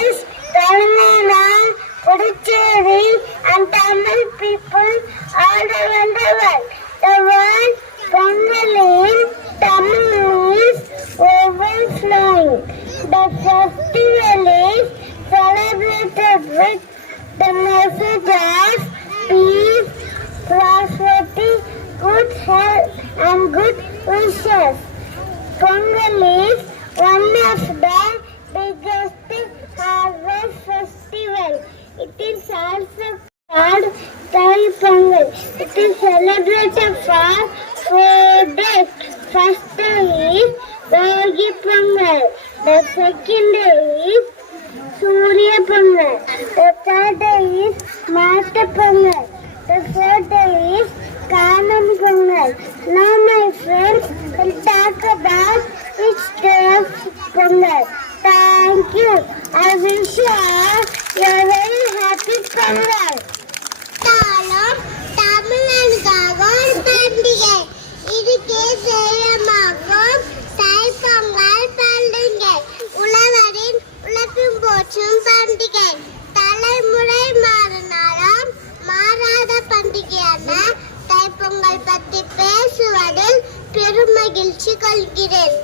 is Telangana, Puducherry, and Tamil people all around the world. The word Pongal in Tamil is overflowing. The festival is celebrated with the message of peace, prosperity, good health, and good wishes. Pongal is one of the biggest harvest festival. It is also called Thai Pongal. It is celebrated for 4 days. First day is Bogi Pongal. The second day is Surya Pongal. The third day is Mata Pongal. The fourth day is Kanam Pongal. Now my friends will talk about each day of Pongal. Thank you. I wish you all a very happy Pongal. காலம் தமிழனுக்காக ஒரு பண்டிகை. இதுக்கே சேயமாகும் தைப்பொங்கல் பண்டிகை. உழவரின் உழைப்பும் போற்றும் பண்டிகை. தலைமுறை மாறினாலும் மாறாத பண்டிகையான தைப்பொங்கல் பற்றி பேசுவதில் பெருமகிழ்ச்சி கொள்கிறேன்.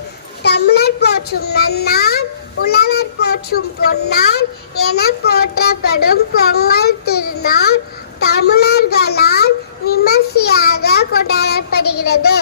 தமிழர் போற்றும் நன்னாள், உழவர் போற்றும் பொன்னாள் என போற்றப்படும் பொங்கல் திருநாள் தமிழர்களால் விமர்சையாக கொண்டாடப்படுகிறது.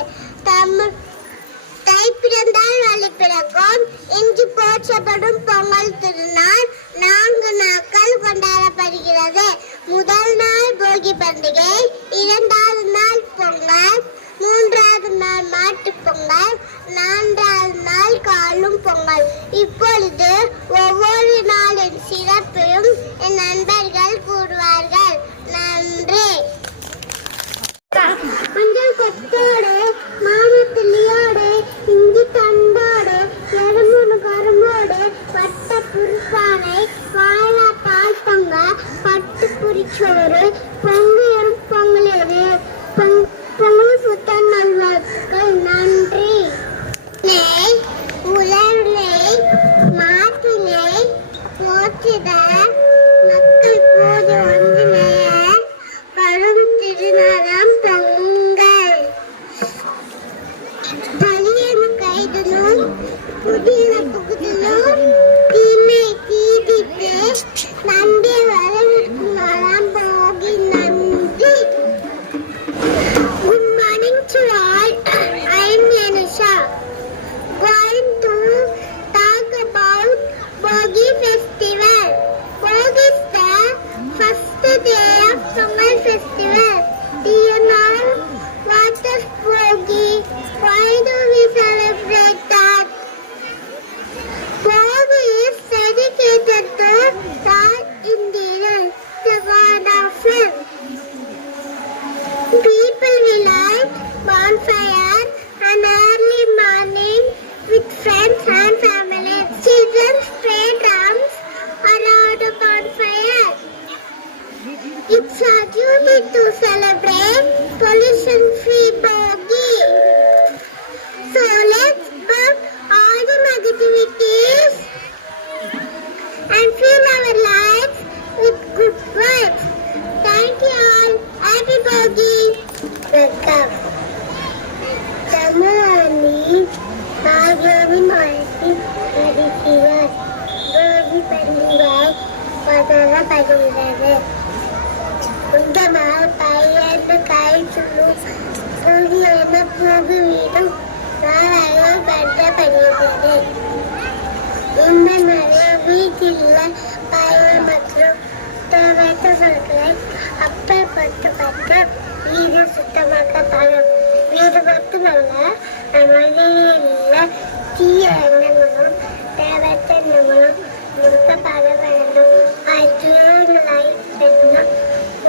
தை பிறந்தால் வழி பிறக்கும் இன்று போற்றப்படும் பொங்கல் திருநாள் 4 நாட்கள் கொண்டாடப்படுகிறது. முதல் நாள் போகி பண்டிகை, 2வது நாள் பொங்கல், 3வது நாள் மாட்டு பொங்கல், 4வது நாள் காணும் பொங்கல். இப்பொழுது ஒவ்வொரு நாளின் சிறப்பையும் என் நண்பர்கள் கூறுவார்கள். நன்றி. மஞ்சள் கொத்தோடு, மாமத்திலியோடு, இஞ்சி தண்டோடு, எறும்புணு கரும்போடு, வட்ட புருப்பானை, வாழாத்தாள் தங்க, பட்டு புரிச்சோறு, பொங்கல் பொங்கலோடு, பொங்கல் புத்தன் நல்வாழ்த்துக்கள். நன்றி. உலர்லை மாட்டினை போற்றிட மக்கள் போது ஒன்றிணைய பரும் திருநாளாம் பொங்கல். பலியன கைதலும் புதியன புகுதலும் தீமை தீதித்து நன்றி வரவிருக்கும் நாளாம் போகி. நன்றி. Good morning to all. I am Yanisha. Going to talk about Bogi festival. Bogi is the first day of summer festival. Do you know what is Bogi? Why do we celebrate that? Bogi is dedicated to God Indira, the god of love. People will light bonfire an early morning with friends and family. Children play drums around the bonfire. It's our duty to celebrate pollution-free Bogi. So let's burn all the negativities and fill our lives with good vibes. Thank you all. Happy Bogi. Welcome. Tamani Bhagyavi Mahati Aditya Bogi Pandira Padana Padira Unda Mal Payan Kai Chulu Suriana Bogi Vidam Narayo Banda Padira Unda Maria Vitilla Paya Matru Tavata Sarkai Upper Pata வீடு சுத்தமாக்க பழம். வீடு மட்டுமல்ல, நம்மள தீய எண்ணங்களும் தேவையற்ற எண்ணங்களும் முழுக்க பல வேண்டும். ஆய்வுகளாய்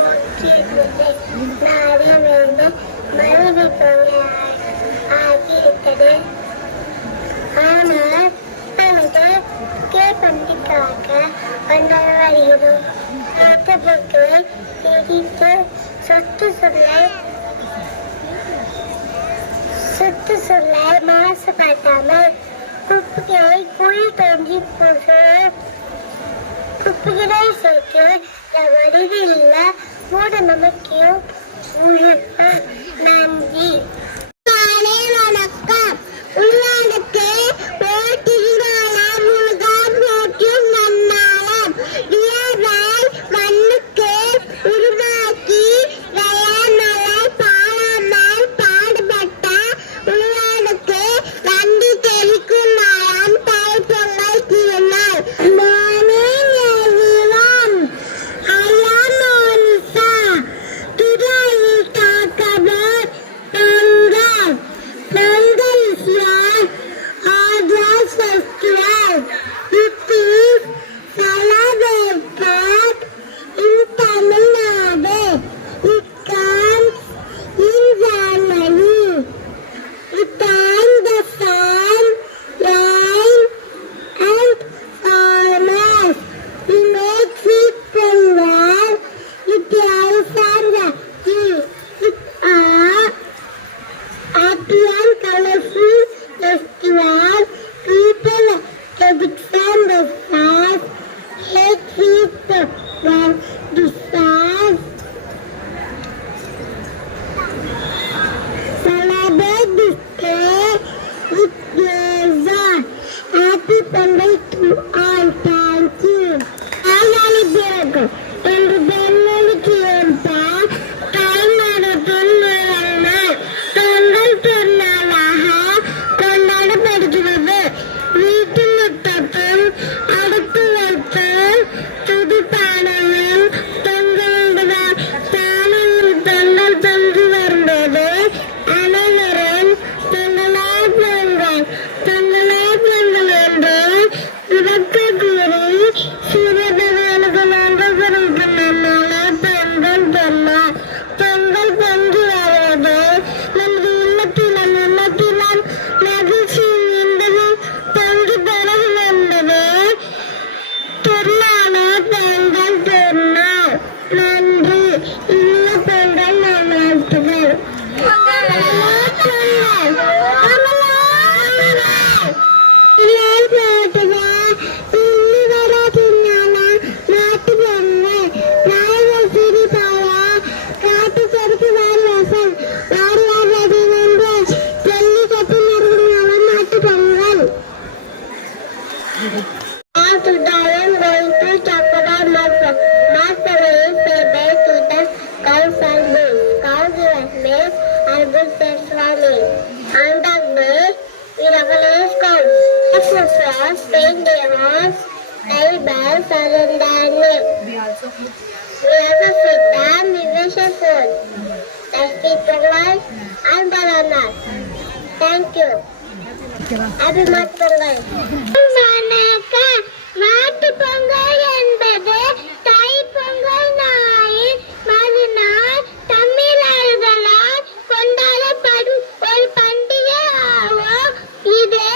போற்றியிருந்தது. நான் அறிய வேண்டும் மறுபடி போங்க ஆகிவிட்டது. ஆனால் நமது கேட்பண்டிக்காக கொண்டாட வருகிறோம். பொருட்களை எரித்து சுற்றுச்சூழலை மாசுபடுத்தாமல் குப்பையை குழி தோண்டி தப்புகளை சேர்த்து வடிவில்ல மூட நம்பிக்கையும் நன்றி. காலை வணக்கம். உள்நாடுக்கு ஓட்டுகிறாளாம் முழுகாம் போற்றும் நன்னாளாம் வியர்வாய் மண்ணுக்கு உருவாக்கி வயமலை பாழாமல் பாடுபட்ட உள்நாடுக்கு நன்றி தெரிக்கும் நாளாம் தைப்பொங்கல் திருநாள். Morning everyone. I am Monica. Today we talk about Pongal. Pongal is your harvest festival. It is celebrated in Tamil Nadu. It comes in January. It thanks the sun, rain, and farmers. We make sweet Pongal. It rice and the tea. It happy and colorful festival. People get from the stars, make sweet the stars. Celebrate this day with pleasure. Happy Pongal to all. Thank you. Aakali பிறகு என்று பெண்மணிக்கு ஏற்ப தாய்நாடத்தின் முதல் நாள் பொங்கல் திருநாளாக கொண்டாடப்படுகிறது. வீட்டு முற்றத்தில் அடுத்து வைத்து துடுப்பானையும் பொங்கலிடுவார். சாலையில் பொங்கல் பொங்கி வரும்போது அனைவரும் பொங்கலா பொங்கல் பொங்கலா பொங்கல் என்று உரக்க கூறி சிவபெருமானுக்கு நன்றி தெரிவிக்கும் நன்னாளே பொங்கல் திருநாள். பொங்கல் பொங்கி வருவது நமது இல்லத்திலும் மகிழ்ச்சி என்பது பொங்கி பெறும் என்பது திருநாளே பொங்கல் திருநாள். நன்றி. இனிய பொங்கல் நல்வாழ்த்துகள். Today I am going to talk about Master is a base to the cows and bulls. Cows give us milk and bulls send for milk. On that day, we recognize cows. Extra frogs, paint their horns, tie bells around their neck. We also feed them nutritious food like sweet Pongal and bananas. Thank you. Happy Mat Pongal. வணக்கம். மாட்டு பொங்கல் என்பது தை பொங்கல் நாளின் மறுநாள் தமிழர்களால் கொண்டாடப்படும் ஒரு பண்டிகை ஆகும். இது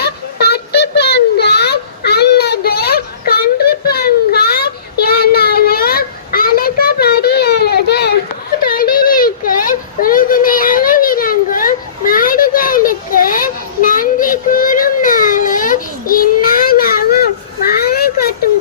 பட்டு பொங்கல் அல்லது கன்று பொங்கல் எனவும் அழைக்கப்படுகிறது. தொழிலுக்கு உறுதுணையாக விளங்கும் மாடுகளுக்கு நன்றி கூறும் நாளே இந்நாளாகும். மாலை கட்டும்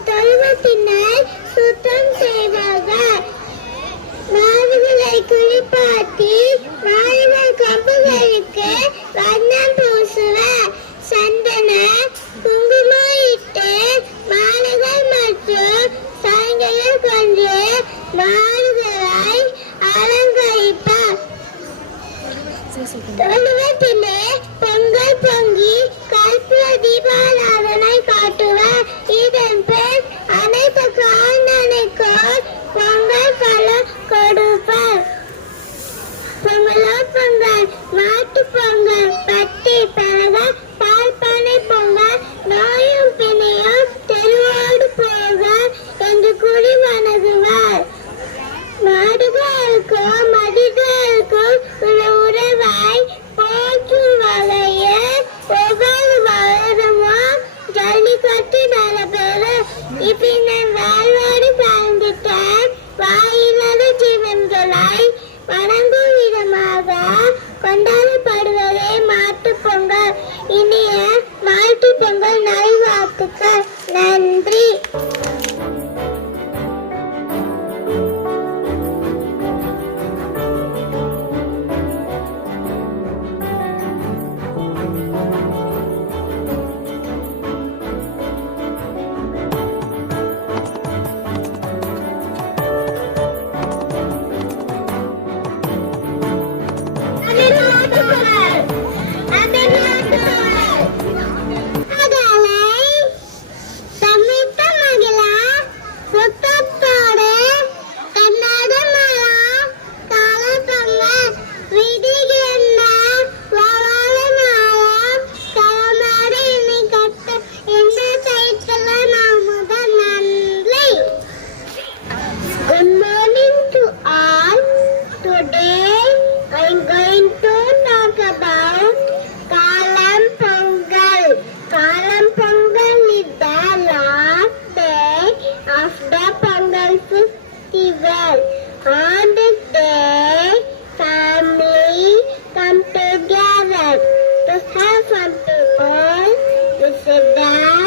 On this day, family come together to have some people visit their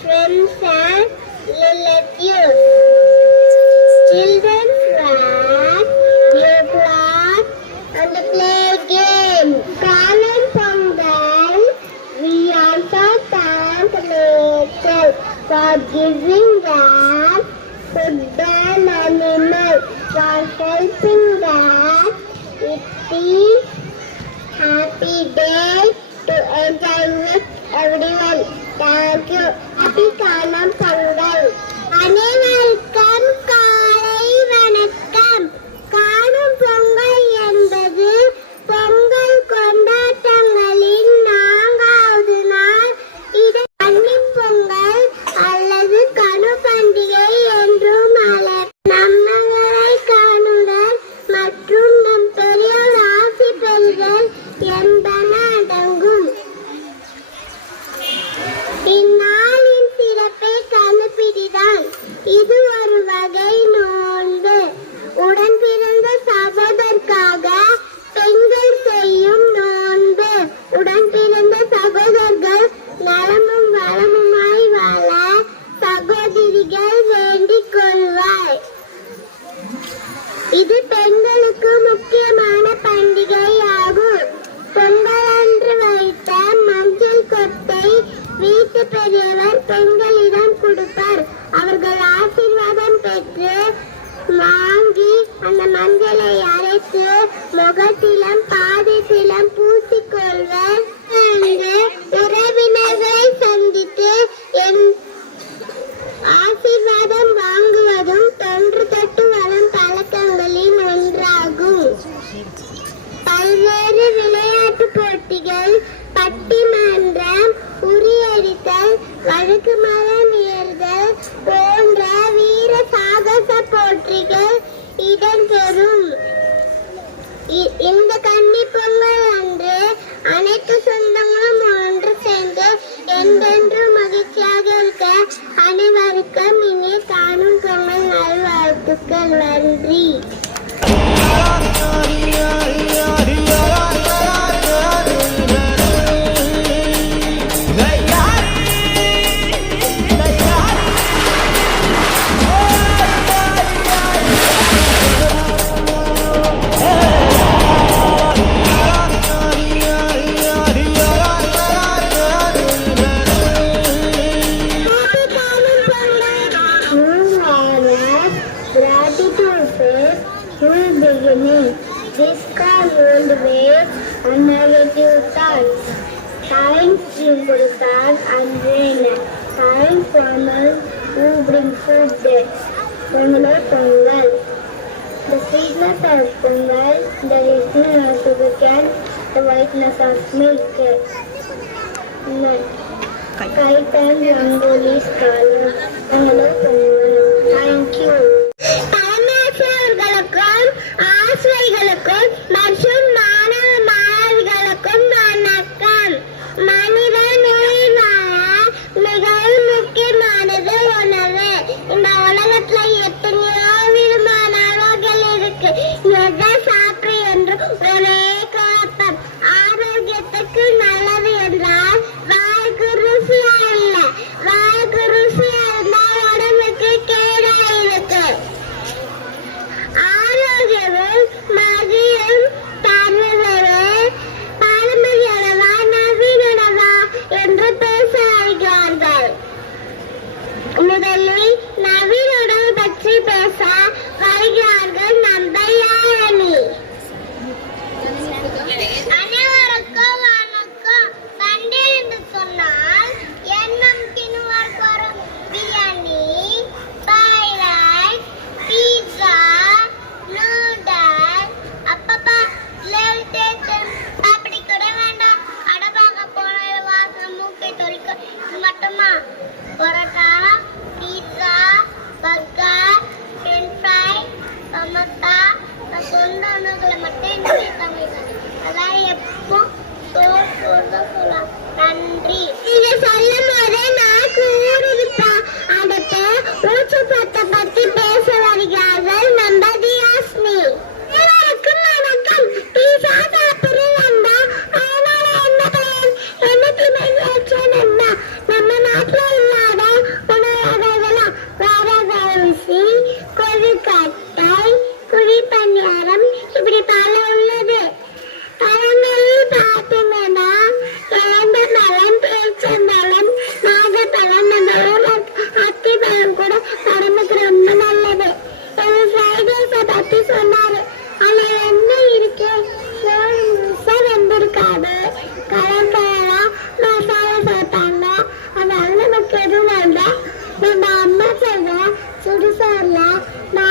friends and relatives. Children run, play blocks, and play games. Color Pongal, we also thank nature for giving us food and animals, for helping us with this happy day to enjoy with everyone. Thank you. Happy Kanam Pongal. அனைவருக்கும் காலை வணக்கம். காணும் பொங்கல் என்பது பொங்கல் கொண்டாட்டங்களின் 4வது நாள். இது கன்னிப் பொங்கல் அல்லது கனு பண்டிகை என்றும் நம்மவரை காணுதல் மற்றும் நம் பெரியோர் ஆசி பெறுதல் என்பன அடங்கும். இந்நாளின் சிறப்பே கணுப்பிடிதான். இது ஒரு வகை நோன்பு. உடன் பிறந்த சகோதரருக்காக பெண்கள் செய்யும் நோன்பு. உடன் பிறந்த சகோதரர்கள் நலமும் வளமுமாய் வாழ சகோதரிகள் வேண்டிக் கொள்வார். இது பெண்களுக்கு முக்கியமான பண்டிகை ஆகும். பொங்கல் அன்று வைத்த மஞ்சள் கொட்டை வீட்டு பெரியவர் பெண்களிடம் கொடுப்பார். அவர்கள் ஆசீர்வாதம் பெற்று வாங்கி அந்த மஞ்சளை அரைத்து முகத்திலும் பாதத்திலும் பூசிக்கொள்வர். உறவினர்களை சந்தித்து ஆசீர்வாதம் வாங்குவதும் தொன்று தொட்டு வரும் பழக்கங்களின் ஒன்றாகும். பல்வேறு விளையாட்டு போட்டிகள், பட்டிமன்றம், உரியடித்தல், வழுக்கு மரம் ஏறுதல் போன்ற வீர சாகச போட்டிகள் இடம்பெறும். இந்த கன்னிப் பொங்கல் அன்று அனைத்து சொந்தங்களும் ஒன்று சேர்ந்து என்றென்றும் மகிழ்ச்சியாக இருக்க அனைவருக்கும் இனிய காணும் பொங்கல் நல்வாழ்த்துக்கள். நன்றி. This car rolled away on negative thoughts. Thanks you for the sun and rain. Thanks farmers who bring food there. Pongal Pongal. The sweetness of Pongal, the richness of sugar cane, the whiteness of milk. Kite and Rangoli color. Pongal Pongal. Thank you. ஆசிரியர்களுக்கும் மற்றும் மாணவ மாணவிகளுக்கும் வணக்கம். மனிதன் உயிர் வாழ மிகவும் முக்கியமானது உணவு. இந்த உலகத்துல எத்தனையோ விதமான உணவுகள் இருக்கு. எதை சாப்பிடு என்று ஒரே குழப்பம். ஆரோக்கியத்துக்கு நல்லது என்றால் வாய்க்கு ருசியா இல்லை. வாய்க்கு ருசியா இருந்தால்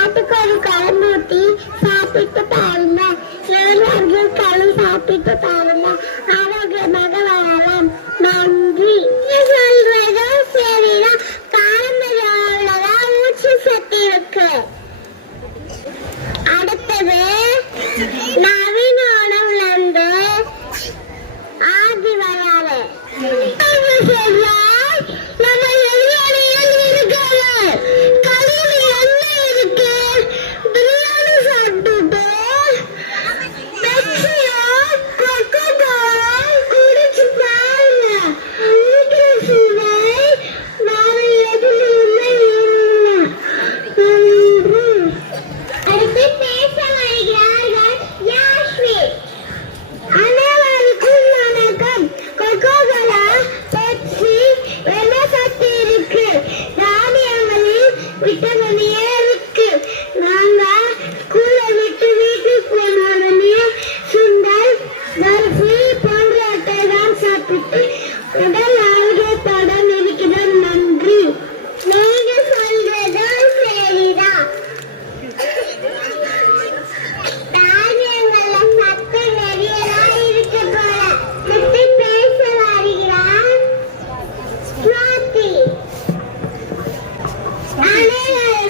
ஆட்டுக்கோழி குழம்பு ஊத்தி சாப்பிட்டு பாருங்க. இளைஞர்கள் களி சாப்பிட்டு பாருங்க. ஆரோக்கியமாக வாழலாம். நன்றி. சொல்றதும் சரிதான். பாரம்பரிய உணவுலதான் ஊசி சக்தி இருக்கு. அடுத்தது நவீன உணவுல இருந்து ஆதி வராது. நம்ம எளியடியில் இருக்கிற கல்வி என்ன இருக்கு? பிரியாணி சாப்பிட்டுட்டு பெப்சியும் கொக்கோகோலாவும் குடிச்சு பாருங்க. இருக்கிற சுவை வேற எதுலையுமே இல்லை. அடுத்து பேச வருகிறார்கள் யாஸ்மின். அனைவருக்கும் வணக்கம். கொக்கோகோலா, பெப்சி என்ன சக்தி இருக்கு? தானியங்களில் விட்டமின் ஏ இருக்கு. நாங்க ஸ்கூலை விட்டு வீட்டுக்கு போனாலுமே சுண்டல், பர்ஃபி போன்றவற்றை தான் சாப்பிட்டு உடல் ஆரோக்கியத்துடன் இருக்கிறோம். நன்றி. நீங்க சொல்றதும் சரிதான். தானியங்கள்ல சத்து நிறையலாம் இருக்கு போல. பத்தி பேச வருகிறார் ஸ்வாதி. அனைவரும்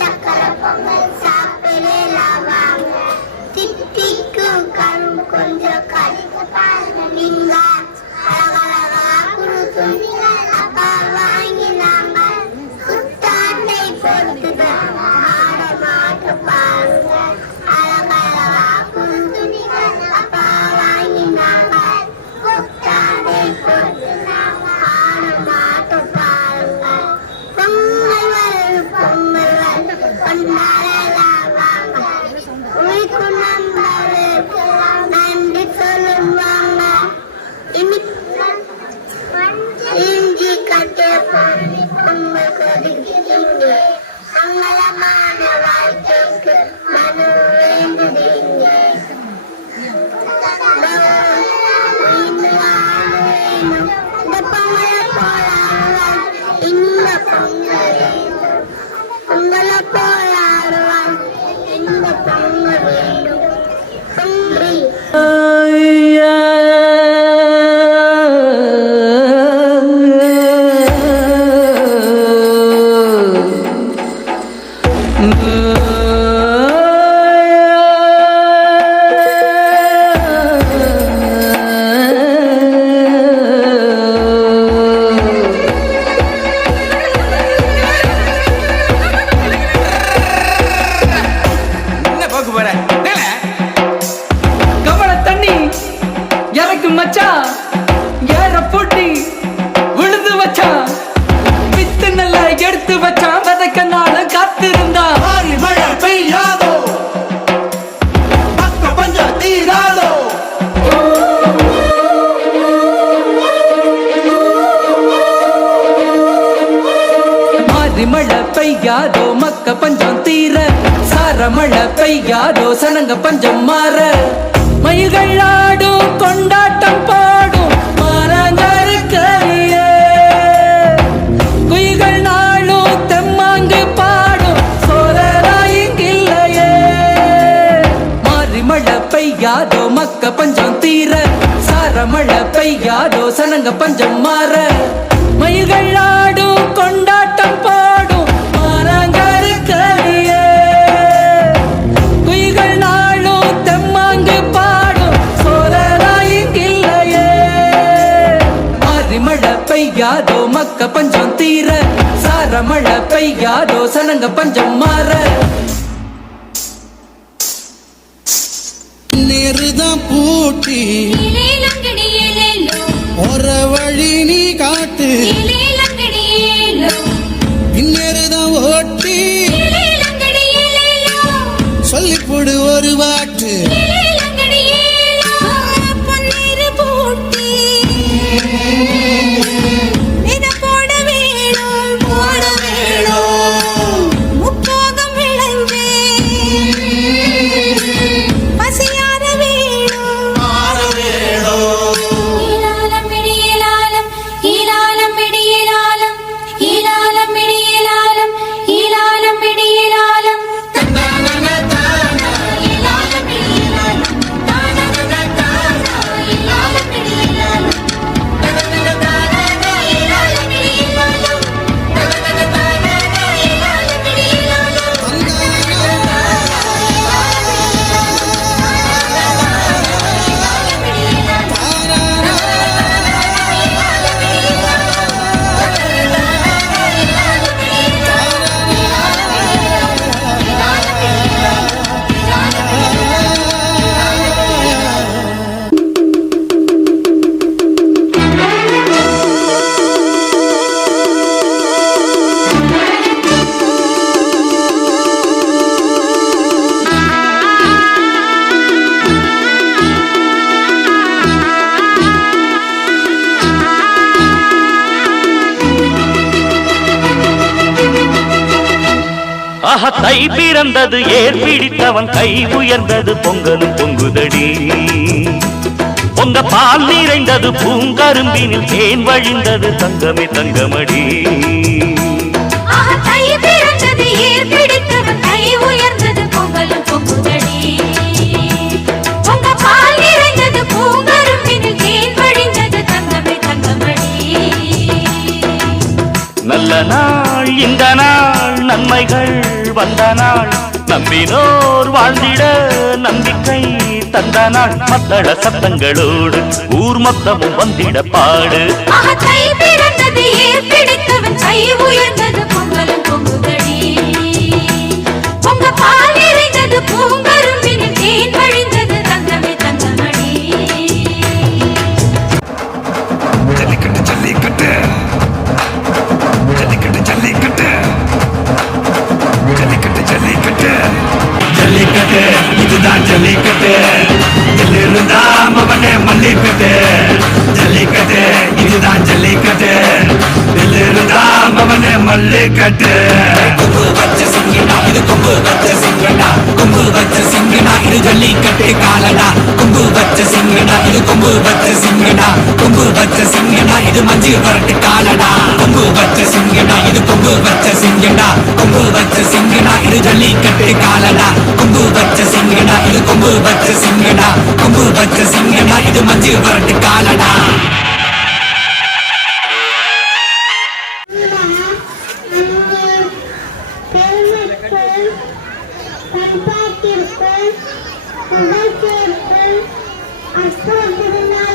சக்கரை பொங்கல் சாப்பிடலாம் வாங்க. தித்திக்கும் கரும்பு கொஞ்சம் கடிச்சு பாருங்க நீங்க. அழகழகா குரு துணி அப்பா வாங்கினாங்க. புத்தாண்டை பொறுத்து ஆட மாட்டு பாருங்க. அழகழகா குரு துணி அப்பா வாங்கினாங்க. புத்தாண்டை பொறுத்து ஆட மாட்டு பாருங்க. பொங்கல் வரும் பொங்கல் வரும் கொண்டாடலாம் வாங்க. உயிர்க்கு நம்பருக்கு நன்றி சொல்லுவாங்க. இஞ்சி கட்டே போய் பொங்கல் கொதிக்கிறீங்க. மங்களமான வாழ்க்கைக்கு மனு வேண்டுதீங்க. இந்த பொங்கலை போலாடுவான் இந்த பொங்கல் வேண்டும். பொங்கலை போலாடுவான் இந்த பொங்கல் வேண்டும். பொங்கி மழை பெய்யாதோ மக்க பஞ்சம் தீர. சார மழை பெய்யாதோ சனங்க பஞ்சம் மாற. மயில்கள் ஆடும் கொண்டாட்டம் பாடும் மாறாங்கருக்கையே. குயில்கள் நாளும் தெம்மாங்கு பாடும் சோழராயிங்கில்லையே. மாறி மழை பெய்யாதோ மக்க பஞ்சம் தீர. சார மழை பெய்யாதோ சனங்க பஞ்சம் மாற. மயில்கள் ஆடும் கொண்டாட்டம் பாடும் மாறாங்கருக்கையே. குயில்கள் நாளும் தெம்மாங்கு பாடும் சோழராயிங்கில்லையே. மாறி மழை பெய்யாதோ மக்க பஞ்சம் தீர. சார மழை பெய்யாதோ சனங்க பஞ்சம் மாற. நேருதான் பூட்டி ஒரு வழி நீ காட்டு. இன்னேருதான் ஓட்டி சொல்லிப்போடு ஒரு வாட்டு. தை பிறந்தது ஏர் பிடித்தவன் கை உயர்ந்தது பொங்கலும் பொங்குதடி. பொங்க பால் நிறைந்தது பூங்கரும்பினில் தேன் வழிந்தது தங்கமே தங்கமடி. தை பிறந்தது ஏர் பிடித்தவன் கை உயர்ந்தது பொங்கலும் பொங்குதடி. பொங்க பால் நிறைந்தது பூங்கரும்பினில் தேன் வழிந்தது தங்கமே தங்கமடி. நல்ல நாள் இந்த நாள் நன்மைகள் வந்த நாள் நம்பினோர் வாழ்ந்திட நம்பிக்கை தந்த நாள் மத்தள சத்தங்களோடு ஊர் மொத்தமும் வந்திட பாடு கை பிறந்தது ஏர் பிடித்தவன் கை உயர்ந்தது பொங்கலும் பொங்குதடி பொங்க பால் நிறைந்தது பூங்கரும்பினில் தேன் வழிந்தது தங்கமே தங்கமடி ஜல்லிக்கட்டு ஜல்லிக்கட்டு ஜல்லிக்கட்டு ஜல்லிக்கட்டு ஜல்லிக்கட்டு ஜல்லிக்கட்டு ஜல்லிக்கட்டு இதுதான் ஜல்லிக்கட்டு ஜல்லிருந்தா மவனே மல்லிக்கட்டு ஜல்லிக்கட்டு இதுதான் ஜல்லிக்கட்டு ஜல்லிருந்தா மவனே மல்லிக்கட்டு கொம்பு வச்ச சிங்கடா இது கொம்பு வச்ச சிங்கடா கொம்பு வச்ச சிங்கடா இது ஜல்லிக்கட்டு காலடா கொம்பு வச்ச சிங்கடா இது கொம்பு வச்ச சிங்கடா கொம்பு வச்ச சிங்கடா இது மஞ்சு வரட்டு காலடா கொம்பு வச்ச சிங்கடா இது கொம்பு வச்ச சிங்கடா கொம்பு வச்ச சிங்கடா இது ஜல்லிக்கட்டு காலடா கொம்பு வச்ச சிங்கடா இது கொம்பு வச்ச சிங்கடா கொம்பு வச்ச சிங்கடா இது மஞ்சு வரட்டு காலடா பெருமைக்கும் பண்பாட்டிற்கும் புகழ்ச்சிக்கும் அற்புத திருநாள்